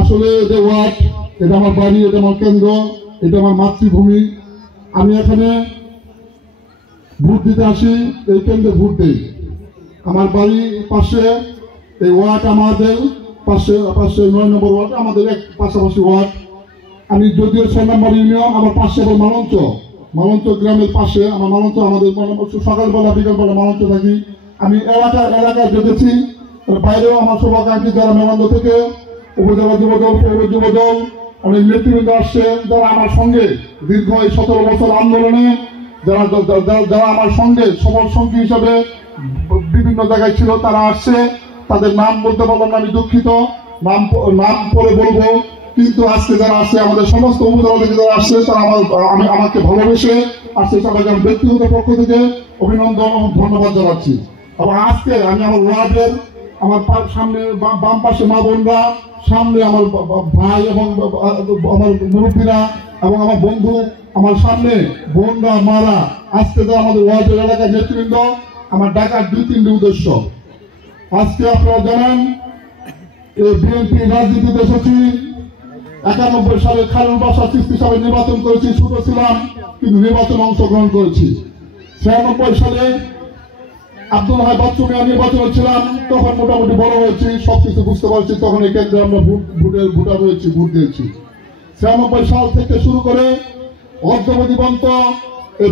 আসলে এটা ওয়ার্ড, এটা আমার বাড়ি, এটা আমার কেন্দ্র, এটা আমার মাতৃভূমি। আমি এখানে ভোট দিতে আসি, এই কেন্দ্রে ভোট দিই। আমার বাড়ি পাশে, এই ওয়ার্ড আমাদের পাশে 9 নম্বর ওয়ার্ড, আমাদের এক পাশাপাশি ওয়ার্ড। আমি যদিও 6 নম্বর ইউনিয়ন, আমার পাশে আবার মালঞ্চ গ্রামের পাশে আমার মালঞ্চ, আমাদের সকালবেলা বিকালবেলা মালঞ্চ থাকি। আমি এলাকায় দেখেছি, বাইরেও আমার শুভাকাঙ্ক্ষী যারা মেলান্দ থেকে উপজেলা যুবদল, পৌর যুবদল অনেক নেতৃবৃন্দ আসছে, যারা আমার সঙ্গে দীর্ঘ এই 17 বছর আন্দোলনে যারা আমার সঙ্গে সফল সঙ্গী হিসাবে বিভিন্ন জায়গায় ছিল, তারা আসছে। তাদের নাম বলতে পারলাম না, আমি দুঃখিত, নাম পরে বলবো। কিন্তু আজকে যারা আসছে, আমাদের সমস্ত উপজেলা থেকে যারা আসছে, তারা আমাকে ভালোবেসে আসছে, সবাইকে আমি ব্যক্তিগত পক্ষ থেকে অভিনন্দন এবং ধন্যবাদ জানাচ্ছি। এবং আজকে আমি আমার ওয়ার্ডের আমার সামনে বাম পাশে মা বোনরা, সামনে আমার ভাই এবং আমার মুরব্বীরা এবং আমার বন্ধু, আমার সামনে বোনরা, মারা, আজকে যারা আমাদের ওয়ার্ডের এলাকার নেতৃবৃন্দ, আমার ডাকার 2-3টি উদ্দেশ্য। আজকে আপনারা জানেন বিএনপি রাজনীতিতে এসেছি। 91 সালে খায়রুল বাশার চিশতি সাহেব নির্বাচন করেছি, ছোট ছিলাম কিন্তু নির্বাচনে অংশগ্রহণ করেছি। 96 সালে আব্দুল হাই বাচ্চু মিয়া নির্বাচনে ছিলাম, তখন মোটামুটি বড় হয়েছি, সবকিছু বুঝতে পারছি, তখন এই কেন্দ্রে আমরা ভোটার হয়েছি, ভোট দিয়েছি। 96 সাল থেকে শুরু করে অর্ধবদিবন্ত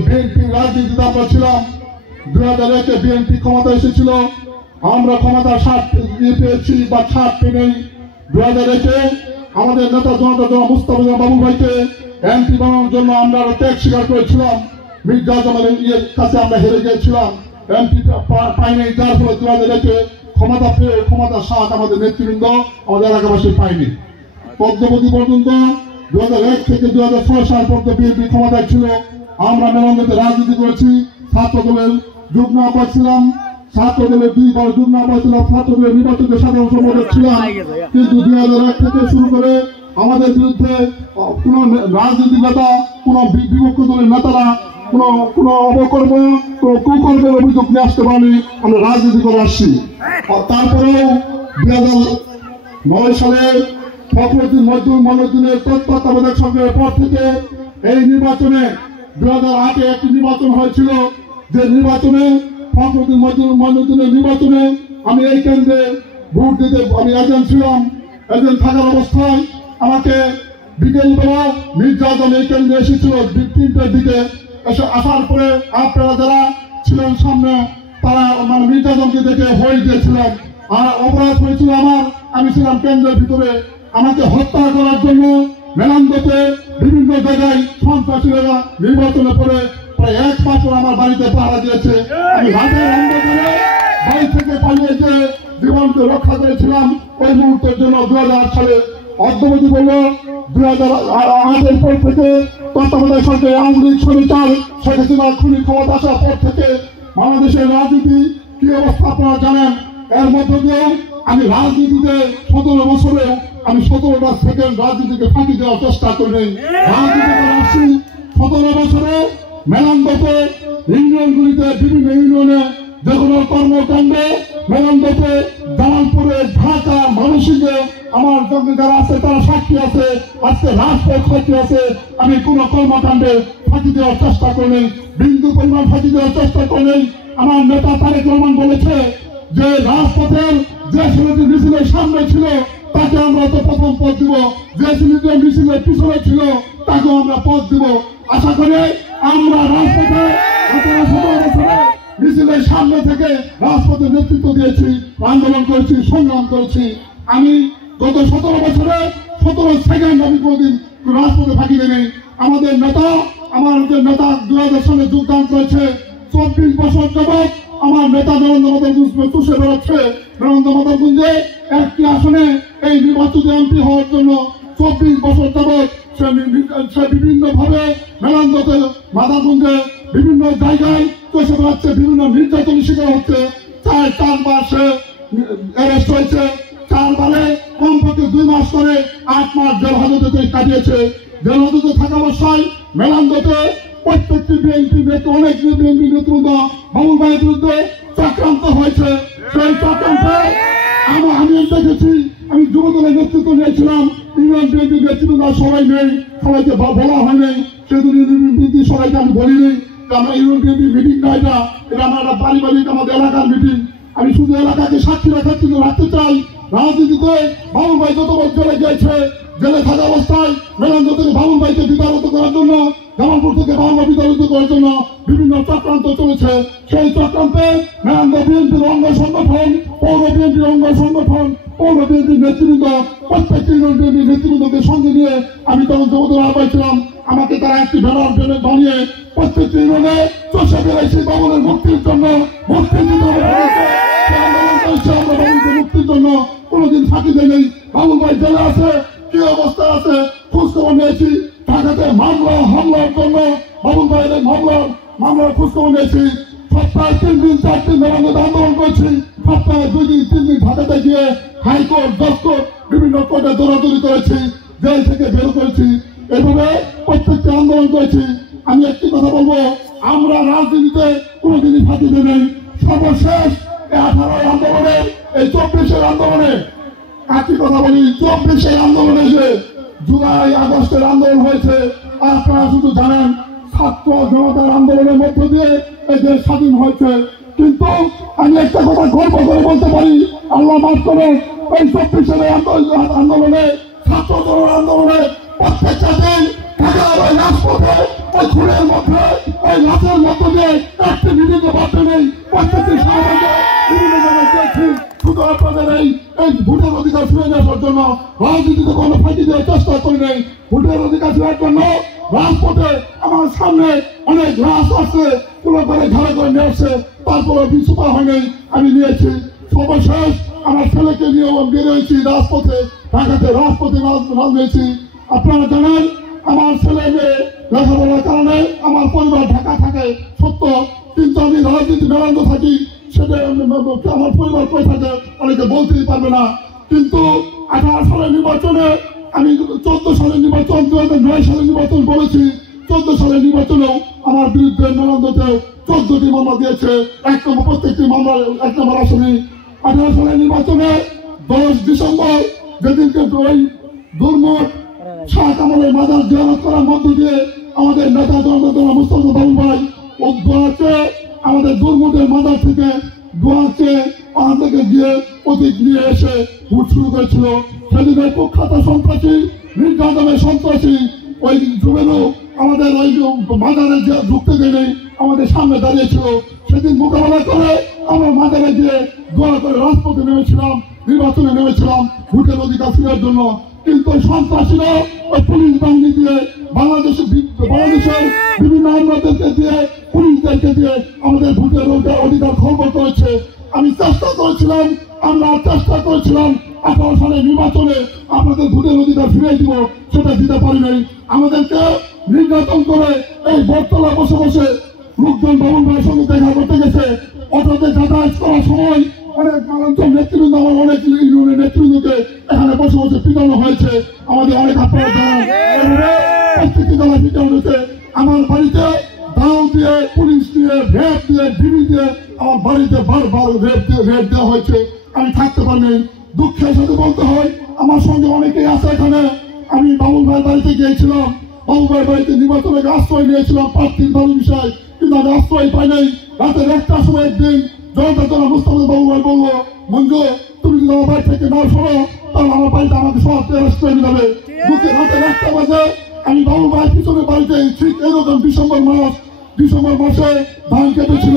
বিএনপি রাজনীতিতে আমরা ছিলাম। 2001-এ বিএনপি ক্ষমতা এসেছিল, আমরা ক্ষমতা 60 পেয়েছি বা 60 পেয়ে। 2001-এ আমাদের নেতা জনতা মুস্তাফিজুর বাবুল ভাইকে এমপি বানানোর জন্য আমরা ত্যাগ স্বীকার করেছিলাম। মির্জা জামালের কাছে আমরা হেরে গিয়েছিলাম, এমপি পাইনি, যার ফলে 2001-এ ক্ষমতা পেয়ে ক্ষমতা 60 আমাদের নেতৃবৃন্দ, আমাদের এলাকাবাসী পাইনি। পদ্মবতী পর্যন্ত 2001 থেকে 2006 সাল পর্যন্ত বিএনপি ক্ষমতায় ছিল। আমরা মেলান্দতে রাজনীতি করেছি, ছাত্র দলের যুগ্ম আহ্বায়ক ছিলাম, ছাত্র দলের 2 বার যুগ্ম আহ্বায়ক ছিলাম, ছাত্র দলের নির্বাচিত সাধারণ সম্পাদক ছিলাম। কিন্তু 2001 থেকে শুরু করে আমাদের বিরুদ্ধে কোন রাজনীতি নেতা, কোন বিপক্ষ দলের নেতারা কোন অবকর্ম, কোন কুকর্মের অভিযোগ নিয়ে আসতে পারেনি। আমরা রাজনীতি করে আসছি। তারপরেও 2009 সালে ফখরুদ্দিন মইনুদ্দিনের তত্ত্বাবধায়ক সরকারের পর থেকে এই নির্বাচনে 2008-এ একটি নির্বাচন হয়েছিল, যে নির্বাচনে ফখরুদ্দিন মইনুদ্দিনের নির্বাচনে আমি এই কেন্দ্রে ভোট দিতে আমি এজেন্ট ছিলাম। এজেন্ট থাকার অবস্থায় আমাকে বিকেলবেলা মির্জা আজম এই কেন্দ্রে এসেছিল 3টার দিকে। আসার পরে আপনারা যারা ছিলেন সামনে, তারা মানে মির্জা আজমকে দেখে হয়ে দিয়েছিলেন। আর অপরাধ হয়েছিল আমি ছিলাম কেন্দ্রের ভিতরে। আমাকে হত্যা করার জন্য মেলান্দতে বিভিন্ন জায়গায় সন্ত্রাসীরা নির্বাচনের পরে প্রায় 1 মাস আমার বাড়িতে পাহারা দিয়েছে। আমি রাতের অন্ধকারে বাড়ি থেকে পালিয়ে যে জীবনকে রক্ষা করেছিলাম। ওই মুহূর্তের জন্য 2008 সালে অর্ধবতী বলল 2008-এর পর থেকে তত্ত্বাবধায়ক সরকারের আওয়ামী লীগ সরকার শেখ হাসিনা খুনি ক্ষমতা আসার পর থেকে বাংলাদেশের রাজনীতি কি অবস্থা আপনারা জানেন। এর মধ্য দিয়ে আমি রাজনীতিতে 17 বছরে আমি 17টা সেকেন্ড রাজনীতিকে ফাঁকি দেওয়ার চেষ্টা করি। রাজনীতি করে আসছি 17 বছরে। মেলান্দতে ইউনিয়নগুলিতে, বিভিন্ন ইউনিয়নে যে কোনো কর্মকাণ্ডে, মেলান্দতে, জামালপুরে, ঢাকা, মানসিকে আমার সঙ্গে যারা আছে তারা সাক্ষী আছে। আজকে রাজপথ সাক্ষী আছে। আমি কোন কর্মকাণ্ডে ফাঁকি দেওয়ার চেষ্টা করি, বিন্দু পরিমাণ ফাঁকি দেওয়ার চেষ্টা করি। আমার নেতা তারেক রহমান বলেছে যে রাজপথের যে ছেলেটি মিছিলের সামনে ছিল তাকে আমরা তো প্রথম পদ দিব, যে ছেলেটি মিছিলের পিছনে ছিল তাকেও আমরা পদ দিব। আশা করি আমরা রাজপথে 17 বছরে মিছিলের সামনে থেকে রাজপথে নেতৃত্ব দিয়েছি, আন্দোলন করেছি, সংগ্রাম করেছি। আমি গত 17 বছরে 17 সেকেন্ড আমি কোনদিন রাজপথে ফাঁকি দেয়নি। আমাদের নেতা 2000 সালে যোগদান করেছে। 24 বছর যাবৎ আমার নেতা নরেন্দ্র মোদী চুষে বেড়াচ্ছে। নরেন্দ্র মোদীগঞ্জে একটি আসনে এই নির্বাচিত এমপি হওয়ার জন্য 24 বছর যাবৎ সে বিভিন্ন ভাবে মেলান্দতে, মাদারগঞ্জে বিভিন্ন জায়গায় চষে বেড়াচ্ছে, বিভিন্ন নির্যাতন শিকার হচ্ছে। 4বার সে অ্যারেস্ট হয়েছে, 4 বারে কমপক্ষে 2 মাস করে 8 মাস জেল হাজতে কাটিয়েছে। জেল হাজতে থাকা অবস্থায় মেলান্দতে প্রত্যেকটি বিএনপি অনেক বিএনপি নেতৃবৃন্দ বাবুল ভাইয়ের বিরুদ্ধে চক্রান্ত হয়েছে। সেই চক্রান্তে আমি দেখেছি, আমি যুবদলের নেতৃত্ব নিয়েছিলাম, ইউনিয়ন বিএনপির নেতৃত্ব সবাই নেই, সবাইকে বলা হয় নাই, সেজন্য সবাইকে আমি বলিনি যে আমরা ইউনিয়ন বিএনপির মিটিং না, এটা আমার একটা পারিবারিক আমাদের এলাকার মিটিং। আমি শুধু এলাকাকে সাক্ষী রাখতে চাই, রাজনীতিতে বাবুল ভাই যতবার জেলে গিয়েছে, জেলে থাকা অবস্থায় মেলান্দ থেকে বাবুল ভাইকে বিতাড়িত করার জন্য, জামালপুর থেকে বাবুল ভাই বিতাড়িত করার জন্য বিভিন্ন চক্রান্ত চলেছে। সেই চক্রান্তে মেলান্দ বিএনপির অঙ্গ সংগঠন, পৌর বিএনপির অঙ্গ সংগঠন, পৌর বিএনপির নেতৃবৃন্দ, প্রত্যেকটি ইউনিয়ন বিএনপির নেতৃবৃন্দকে সঙ্গে নিয়ে আমি তখন যুবদল আহ্বায়ক ছিলাম। আমাকে তারা একটি ব্যানার বানিয়ে প্রত্যেকটি ইউনিয়নে চষে বেড়েছে বাবুলের মুক্তির জন্য, মুক্তির জন্য কোনোদিন ফাঁকি দেয়নি। বাবুল ভাই জেলে আছে, কি অবস্থা আছে খোঁজ খবর নিয়েছি। ঢাকাতে মামলা হামলার জন্য বাবুল ভাইয়ের মামলার খোঁজ খবর নিয়েছি। সপ্তাহে 3 দিন 4 দিন মেলানোতে আন্দোলন করেছি। সপ্তাহে 2 দিন 3 দিন ঢাকাতে গিয়ে হাইকোর্ট, জজকোর্ট বিভিন্ন কোর্টে দৌড়াদৌড়ি করেছি, জেল থেকে বের করেছি, এভাবে প্রত্যেকটি আন্দোলন করেছি। আমি একটি কথা বলবো, আমরা রাজনীতিতে কোনোদিনই ফাঁকি দিই নাই। সর্বশেষ 18 আন্দোলনে, এই 24 আন্দোলনে, একটি কথা বলি, 24 আন্দোলনে যে জুলাই আগস্টের আন্দোলন হয়েছে, আপনারা শুধু জানেন ছাত্র জনতার আন্দোলনের মধ্য দিয়ে এই দেশ স্বাধীন হয়েছে। কিন্তু আমি একটা কথা গর্ব করে বলতে পারি, আল্লাহ মাফ করে, এই 24 আন্দোলনে, ছাত্র জনতার আন্দোলনে প্রত্যেকটা দিন ঢাকার ওই রাজপথে, ওই খুনের মধ্যে, ওই রাতের মধ্য দিয়ে একটি মিটিংয়ে বাড়তে নেই, প্রত্যেকটি সমাজে বিভিন্ন জায়গায় দেখছি। শুধু আপনাদের এই ভোটের অধিকার ফিরে আসার জন্য রাজনীতিতে কোনো ফাঁকি দেওয়ার চেষ্টা করি নাই। ভোটের অধিকার ফেরার জন্য রাজপথে আমার সামনে অনেক রাস আসছে, পুরো করে ঘরে করে নিয়ে আসছে, তারপরে বিছুপা হয়নি, আমি নিয়েছি। সর্বশেষ আমার ছেলেকে নিয়ে বের হয়েছি রাজপথে, ঢাকাতে রাজপথে রাজ নিয়েছি। আপনারা জানেন আমার ছেলে মেয়ে লেখাপড়ার কারণে আমার পরিবার ঢাকা থাকে সত্য, কিন্তু আমি রাজনীতি মেলান্ত থাকি, সেটা আমার পরিবার কই থাকে অনেকে বলতেই পারবে না। কিন্তু 18 সালের নির্বাচনে আমি 14 সালের নির্বাচন, 2009 সালের নির্বাচন বলেছি, 14 সালের নির্বাচনেও আমার বিরুদ্ধে মেলান্দতে 14টি মামলা দিয়েছে, প্রত্যেকটি মামলার 1 নম্বর আসামি। 18 সালের নির্বাচনে 10 ডিসেম্বর যেদিনকে ওই দুর্মট শাহ কামালের মাজার জিয়ারত করার মধ্য দিয়ে আমাদের নেতা জনতা মুস্তাফা বাবুল ভাই ও দোয়াতে আমাদের দুর্মটের মাজার থেকে দোয়াতে পাহাড় থেকে গিয়ে প্রতীক নিয়ে এসে ভোট শুরু করেছিল। সেদিনের কুখ্যাত সন্ত্রাসী, নির্যাতনের সন্ত্রাসী ওই যুবেরও আমাদের ওই মাজারে ঢুকতে দেয়নি, আমাদের সামনে দাঁড়িয়েছিল। সেদিন মোকাবেলা করে আমরা মাজারে গিয়ে দোয়া করে রাজপথে নেমেছিলাম, নির্বাচনে নেমেছিলাম ভোটের অধিকার ফেরার জন্য। কিন্তু সন্ত্রাসীরা ওই পুলিশ বাহিনী দিয়ে, বাংলাদেশের বিভিন্ন আমলাদেরকে দিয়ে, পুলিশদেরকে দিয়ে আমাদের ভোটের অধিকার খর্ব করেছে। আমি চেষ্টা করেছিলাম, আমরা চেষ্টা করেছিলাম 18 সালের নির্বাচনে আপনাদের ভোটের অধিকার ফিরিয়ে দিব, সেটা দিতে পারি নাই। আমাদেরকে নির্যাতন করে এই বটতলা বসে বসে লোকজন বাবুল ভাইয়ের সঙ্গে দেখা করতে গেছে, অটোতে যাতায়াত করার সময় অনেক মানুষজন নেতৃবৃন্দ, আমার অনেক ইউনিয়নের নেতৃবৃন্দকে এখানে বসে বসে পিটানো হয়েছে। আমাদের অনেক আপনারা প্রত্যেকটি জেলায় পিটানো হয়েছে। আমার বাড়িতে দাও দিয়ে, পুলিশ দিয়ে, র্যাব দিয়ে, ডিবি দিয়ে আমার বাড়িতে বারবার রেপ দেওয়া হয়েছে। আমি থাকতে পারিনি। দুঃখের সাথে বলতে হয়, আমার সঙ্গে অনেকেই আছে এখানে। আমি বাবুল ভাইয়ের বাড়িতে গিয়েছিলাম, বাবুল ভাইয়ের বাড়িতে নির্বাচনে আশ্রয় নিয়েছিলাম প্রার্থীর বাড়ির বিষয়, কিন্তু আমি আশ্রয় পাই নাই। রাতের 1টার সময় একদিন জনতা মুস্তাফা বাবু ভাই বললো, মঞ্জু তুমি যদি আমার বাড়ি থেকে না সরো তাহলে আমার বাড়িতে আমাকে সব অ্যারেস্ট করে যাবে। রাতের 1টা বাজে আমি বাবুল ভাইয়ের পিছনে বাড়িতে, ঠিক এরকম ডিসেম্বর মাসে ধান কেটেছিল,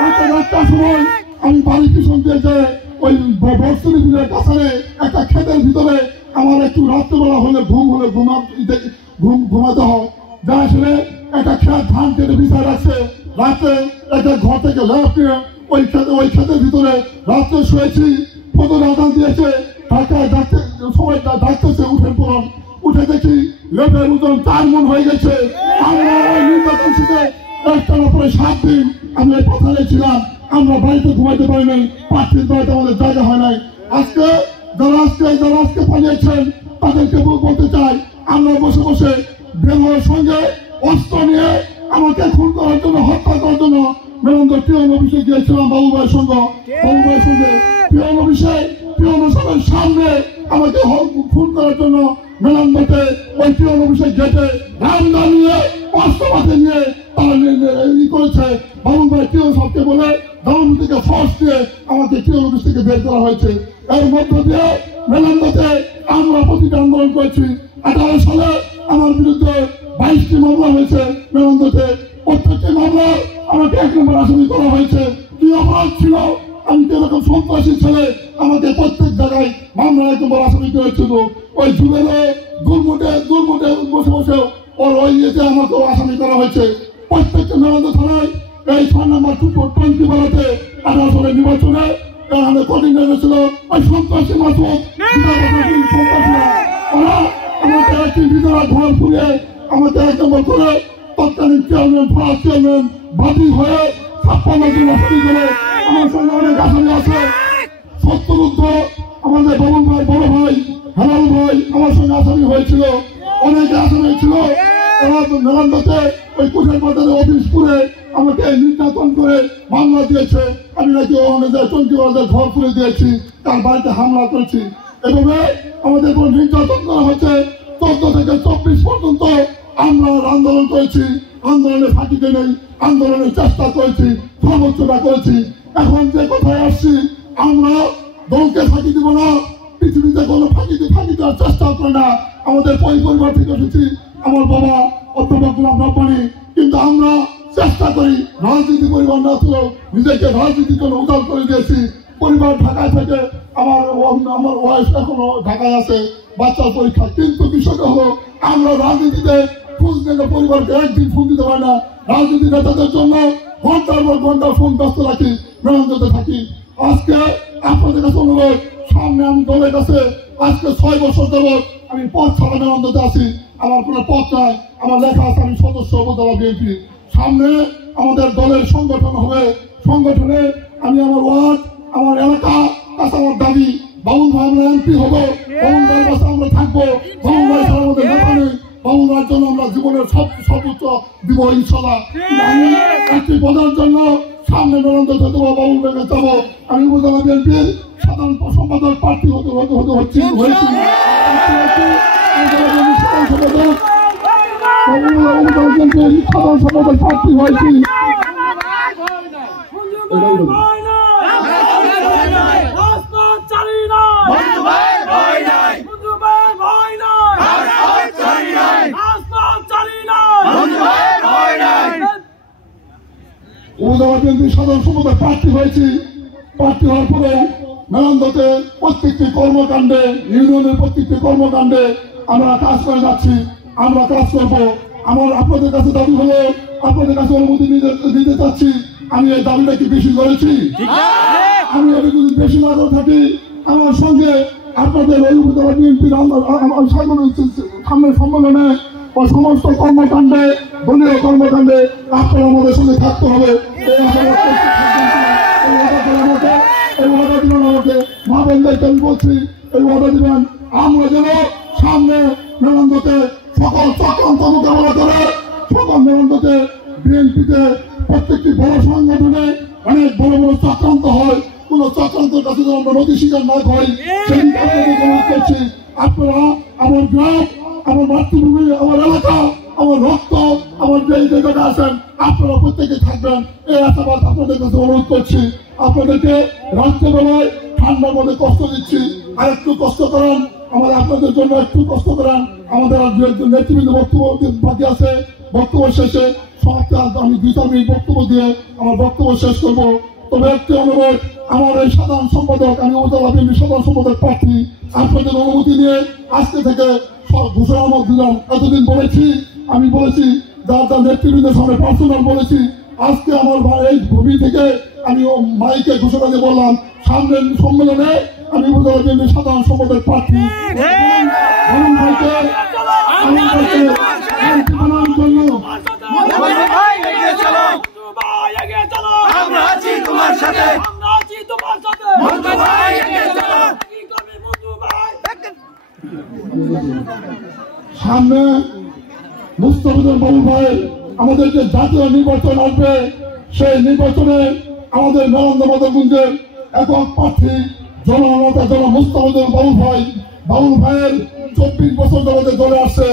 রাতের 1টার সময় আমি বাড়ির পিছন দিয়ে যে ওই বর্ষণী বিলের কাছে একটা ক্ষেতের ভিতরে আমার একটু রাত্রেবেলা হলে ঘুমাতে হয়, যা আসলে একটা ক্ষেত ধান কেটে বিছায় রাখছে। রাতে একটা ঘর থেকে লাফ নিয়ে ওই ক্ষেতের ভিতরে রাত্রে শুয়েছি। ফজর আজান দিয়েছে, ঢাকায় সময়টা ডাকতেছে, উঠে দেখি লেপের ওজন 4 মণ হয়ে গেছে। আমরা ওই নির্বাচন শিখে একটার উপরে 7 দিন আমরা কোথায় ছিলাম, আমরা বাড়িতে ঘুমাইতে পারি নাই, প্রার্থীর বাড়িতে আমাদের জায়গা হয় নাই। আজকে যারা পালিয়েছেন তাদেরকে বলতে চাই, আমরা বসে বসে বের হওয়ার সঙ্গে অস্ত্র নিয়ে আমাকে খুন করার জন্য, হত্যা করার জন্য মেনন্দ পিয়ন অফিসে গিয়েছিলাম বাবু ভাইয়ের সঙ্গে পিয়ন অফিসে পিয়ন সাহেবের সামনে আমাকে ফোন করার জন্য মেনন্দতে ওই পিয়ন অফিসে গেটে রামদা নিয়ে অস্ত্রপাতি নিয়ে তারা করেছে। বাবু ভাই পিয়ন সাহেবকে বলে দাম থেকে ফোর্স দিয়ে আমাকে পিয়ন অফিস থেকে বের করা হয়েছে। এর মধ্য দিয়ে মেনন্দতে আমরা প্রতিটা আন্দোলন করেছি। 18 সালে আমার বিরুদ্ধে 22টি মামলা হয়েছে মেনন্দতে। প্রত্যেকটি মামলায় আমাকে 1 নম্বর আসামি করা হয়েছে। কি অপরাধ ছিল? আমি যেরকম সন্ত্রাসী ছেলে আমাকে প্রত্যেক জায়গায় মামলা 1 নম্বর আসামি করেছিল। ওই যুগেলে দুর্মুটে বসে বসে ওর ওই ইয়েতে আমাকেও আসামি করা হয়েছে। প্রত্যেকটা মেনন্দ থানায় এই 6 নম্বর টঙ্কি বেলাতে 18 সালের নির্বাচনে আমাদের কোঅর্ডিনেটর ছিল ওই সন্ত্রাসী মাসুদ ওরা আমাকে একটি বিধবা ঘর পুড়ে আমাকে 1 নম্বর করে তৎকালীন চেয়ারম্যান ফার্স্ট চেয়ারম্যান বাদী হয়ে 56 জন আসামি করে আমার সঙ্গে অনেক আসামি আছে। সত্যরুদ্ধ আমাদের বাবুল ভাই বড় ভাই হেলাল ভাই আমার সঙ্গে আসামি হয়েছিল। অনেকে আসামি ছিল। মেলান্দতে ওই কুঠের বাজারে অফিস করে আমাকে নির্যাতন করে মামলা দিয়েছে। আমি নাকি চন্দ্রবাজার ঘর পুড়ে দিয়েছি, তার বাড়িতে হামলা করেছি। এভাবে আমাদের উপর নির্যাতন করা হয়েছে। 14 থেকে 24 পর্যন্ত আমরা আন্দোলন করেছি। আন্দোলনে ফাঁকিতে নেই, আন্দোলনের চেষ্টা করেছি, সর্বোচ্চটা করেছি। এখন যে কথায় আসছি, আমরা দলকে ফাঁকি দিব না, পৃথিবীতে কোনো ফাঁকি দেওয়ার চেষ্টা করে না। আমাদের পরিবার থেকে এসেছি, আমার বাবা অধ্যাপক গোলাম রব্বানী, কিন্তু আমরা চেষ্টা করি রাজনীতি পরিবার না ছিল নিজেকে রাজনীতির জন্য উদার করে দিয়েছি। পরিবার ঢাকায় থেকে আমার ওয়াইফ এখনো ঢাকায় আছে, বাচ্চার পরীক্ষা। কিন্তু বিষয়টা হলো আমরা রাজনীতিতে খোঁজ নিলে পরিবারকে একদিন ফোন দিতে পারি না। রাজনীতি নেতাদের জন্য ঘন্টার পর ঘন্টা ফোন ব্যস্ত রাখি, মেনন্দতে থাকি। আজকে আপনাদের কাছে অনুরোধ, সামনে আমি দলের কাছে আজকে 6 বছর যাবৎ আমি পদ ছাড়া মেনন্দতে আছি। আমার কোনো পদ নাই, আমার লেখা আছে আমি সদস্য উপজেলা বিএনপি। সামনে আমাদের দলের সংগঠন হবে। সংগঠনে আমি আমার ওয়ার্ড, আমার এলাকা কাছে আমার দাবি, বাবুল ভাই আমরা এমপি হবো, বাবুল ভাইয়ের কাছে আমরা থাকবো। বাবুল ভাই ছাড়া আমাদের নেতা নেই। বাবুল ভাইয়ের জন্য আমরা জীবনের সর্বোচ্চ দিব ইনশাল্লাহ। আমি একটি পদের জন্য সামনে মেনন্দতে দেবো, বাবুল ভাইকে যাবো। আমি উপজেলা বিএনপির সাধারণ সম্পাদক প্রার্থী হয়েছি। সাধারণ সম্পাদক প্রার্থী হয়েছি। উপজেলা বিএনপি সাধারণ সম্পাদক প্রার্থী হয়েছি। প্রার্থী হওয়ার পরে মেনন্দতে প্রত্যেকটি কর্মকাণ্ডে, ইউনিয়নের প্রত্যেকটি কর্মকাণ্ডে আমরা কাজ করে যাচ্ছি। আমরা কাজ করবো। আমার আপনাদের কাছে দাবি হলো, আপনাদের কাছে অনুমতি দিতে চাচ্ছি। আমি এই দাবিটা কি বেশি করেছি? আমি যদি বেশি না করে থাকি, আমার সঙ্গে আপনাদের ওই উপজেলা বিএনপির সামনের সম্মেলনে ও সমস্ত কর্মকাণ্ডে, দলীয় কর্মকাণ্ডে আপনারা আমাদের সঙ্গে থাকতে হবে। এই ওয়াদা দিবেন আমাকে, মা বোনদেরকে আমি বলছি, এই ওয়াদা দিবেন আমরা যেন সামনে মেনন্দতে সকল চক্রান্ত মোকাবেলা করে সকল মেনন্দতে বিএনপিতে প্রত্যেকটি বড় সংগঠনে অনেক বড় বড় চক্রান্ত হয়। কোন চক্রান্তের কাছে যেন আমরা নদী শিকার না হই, সেই আপনাদের অনুরোধ করছি। আপনারা আমার গ্রাম, আমার মাতৃভূমি, আমার এলাকা, আমার রক্ত, আমার যে জায়গাটা আছেন, আপনারা প্রত্যেকে থাকবেন, এই আশাবাদ আপনাদের কাছে অনুরোধ করছি। আপনাদেরকে রাত্রেবেলায় ঠান্ডার মধ্যে কষ্ট দিচ্ছি, আর একটু কষ্ট করেন, আমাদের আপনাদের জন্য একটু কষ্ট করেন। আমাদের নেতৃবৃন্দ বক্তব্য বাকি আছে, বক্তব্য শেষে আমি 2-4 মিনিট বক্তব্য দিয়ে আমার বক্তব্য শেষ করবো। তবে একটি অনুরোধ, আমার এই সাধারণ সম্পাদক, আমি উপজেলা বিএনপি সাধারণ সম্পাদক প্রার্থী, আপনাদের অনুমতি নিয়ে আজকে থেকে ঘোষণা দিলাম। এতদিন বলেছি, আমি বলেছি যার নেতৃবৃন্দের সামনে পার্সোনাল বলেছি, আজকে আমার এই ভূমি থেকে আমি মাইকে ঘোষণা দিয়ে বললাম, সামনের সম্মেলনে আমি উপজেলা বিএনপি সাধারণ সম্পাদক প্রার্থী সামনে মুস্তাফিজুর বাবু ভাই আমাদের যে জাতীয় নির্বাচন আসবে, সেই নির্বাচনে আমাদের নরেন্দ্র মাধবগঞ্জের একক প্রার্থী জননেতা জনাব মুস্তাফিজুর বাবুল ভাইয়ের 24 বছর ধরে দলে আসছে।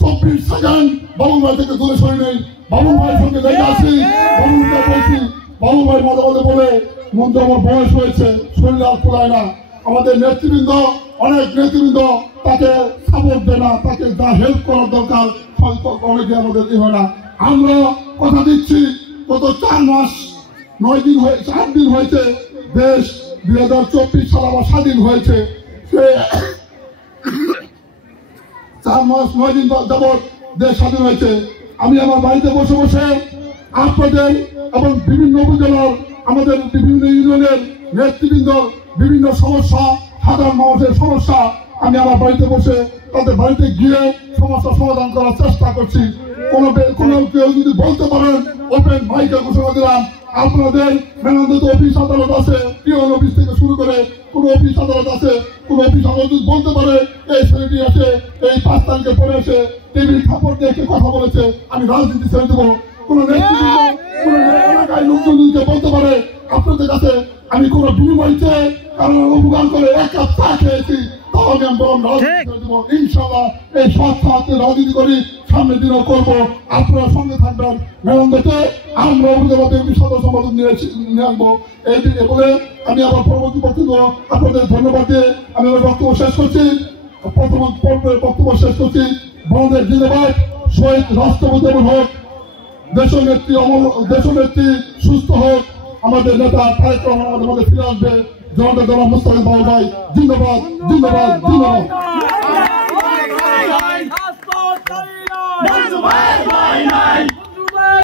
24 সেকেন্ড বাবুল ভাই থেকে দূরে সরে নেই। বাবুল ভাইয়ের সঙ্গে দেখে আসি, বাবুল ভাই বলছি, বাবুল ভাই মাঝে মাঝে বলে মন তো আমার বয়স হয়েছে, শরীর আর খোলায় না। আমাদের নেতৃবৃন্দ, অনেক নেতৃবৃন্দ তাকে সাপোর্ট দেয় না, তাকে যা হেল্প করার দরকার অনেকে আমাদের হয় না। আমরা কথা দিচ্ছি, গত 4 মাস 9 দিন 4 দিন হয়েছে দেশ 2024 সাল আবার স্বাধীন হয়েছে। সে 4 মাস 9 দিন যাবৎ দেশ স্বাধীন হয়েছে। আমি আমার বাড়িতে বসে বসে আপনাদের এবং বিভিন্ন উপজেলার আমাদের বিভিন্ন ইউনিয়নের নেতৃবৃন্দ বিভিন্ন সমস্যা, সাধারণ মানুষের সমস্যা আমি আমার বাড়িতে বসে তাদের বাড়িতে গিয়ে সমস্যা সমাধান করার চেষ্টা করছি। কোনো কেউ যদি বলতে পারেন, ওপেন মাইকে ঘোষণা দিলাম, আপনাদের মেনন্দিত অফিস আদালত আছে, পিওন অফিস থেকে শুরু করে কোন অফিস আদালত আছে, কোন অফিস আদালত যদি বলতে পারে এই ছেলেটি আছে, এই 5 তারিখে পরে এসে টেবিল থাপড় দিয়ে কথা বলেছে, আমি রাজনীতি ছেড়ে দেবো। কোন নেতৃবৃন্দ কোন এলাকায় লোকজনকে বলতে পারে আপনাদের কাছে আমি কোন বিনিময় চেয়ে কারণ উপকার করে 1 কাপ চা খেয়েছি, তাও আমি বরং রাজনীতি ছেড়ে দেবো। ইনশাল্লাহ এই সৎ সাথে রাজনীতি করি, সামনের দিনও করবো। আপনারা সঙ্গে থাকবেন। মেনন্দতে আমরা উপজেলাতে সদস্য সম্পাদক নিয়ে আনবো। এই বলে আমি আমার পরবর্তী বক্তব্য আপনাদের ধন্যবাদ দিয়ে আমি আমার বক্তব্য শেষ করছি। প্রথম পর্বের বক্তব্য শেষ করছি। বাংলাদেশ জিন্দাবাদ, শহীদ রাষ্ট্রপতি হোক, দেশনেত্রী সুস্থ হোক, আমাদের নেতা তারেক রহমান আমাদের মধ্যে ফিরে আসবে। জনাব মুস্তাফিজুর বাবুল ভাই জিন্দাবাদ, জিন্দাবাদ, জিন্দাবাদ।